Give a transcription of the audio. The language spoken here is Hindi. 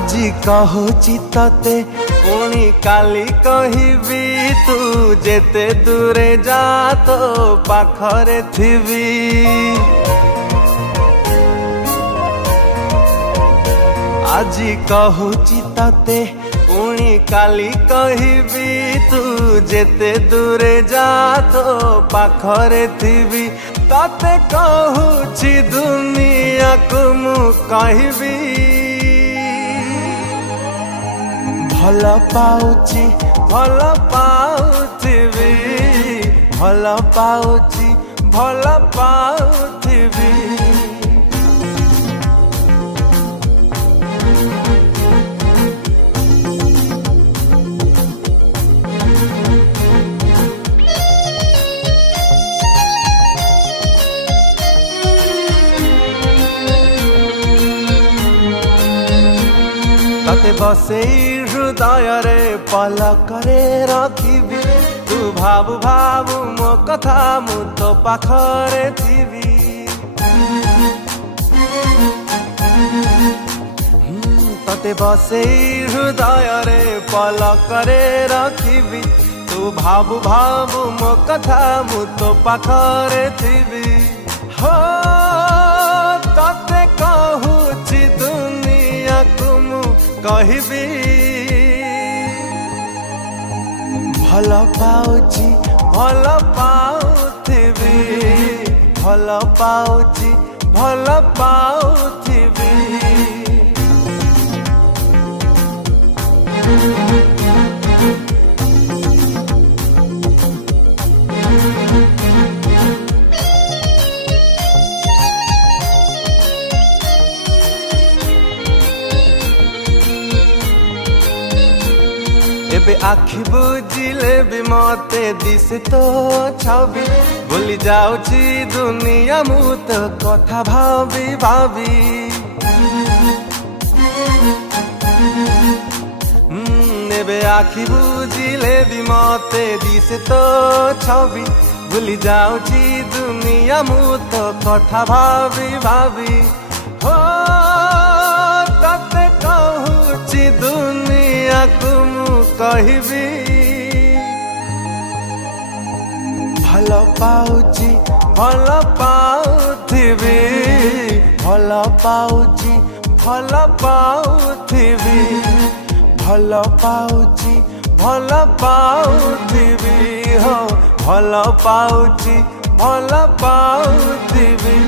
আজি কহুছি ততে পুনি কালি কহিবি তু যেতে দূরে যা তো পাখরে থিবি। আজি কহুছি ততে পুনি কালি কহিবি তু যেতে দূরে যা তো পাখরে থিবি। ততে কহুছি দুনিয়াকু মু কহিবি ভাল পাউছি ভাল পাউথিবি, ভাল পাউছি ভাল পাউথিবি। तते बसेई हृदयरे पलकरे रखिबि तू भाबु भाबु मो कथा मु तो पाखरे थिबि। तते बसेई हृदयरे पलकरे रखिबि तू भाबु भाबु मो कथा मु तो पाखरे थिबि। हो तते कहुछि दुनियाकु मु कहिबि ভাল পাউছি ভাল পাউথিবি, ভাল পাউছি ভাল পাউথিবি। एबे आखि बुझिले भी मते दिसे तो छवि भूली जाउछि दुनिया मु तो कथा भाबी भाबी। एबे आखि बुझिले भी मते दिसे तो छवि भूली जाउछि दुनिया मु तो कथा भाबी भाबी। हो तते कहुछि दुनियाकु कहिबि ভাল পাউছি ভাল পাউথিবি, ভাল পাউছি ভাল পাউথিবি, ভাল পাউছি ভাল পাউথিবি। हो ভাল পাউছি ভাল পাউথিবি।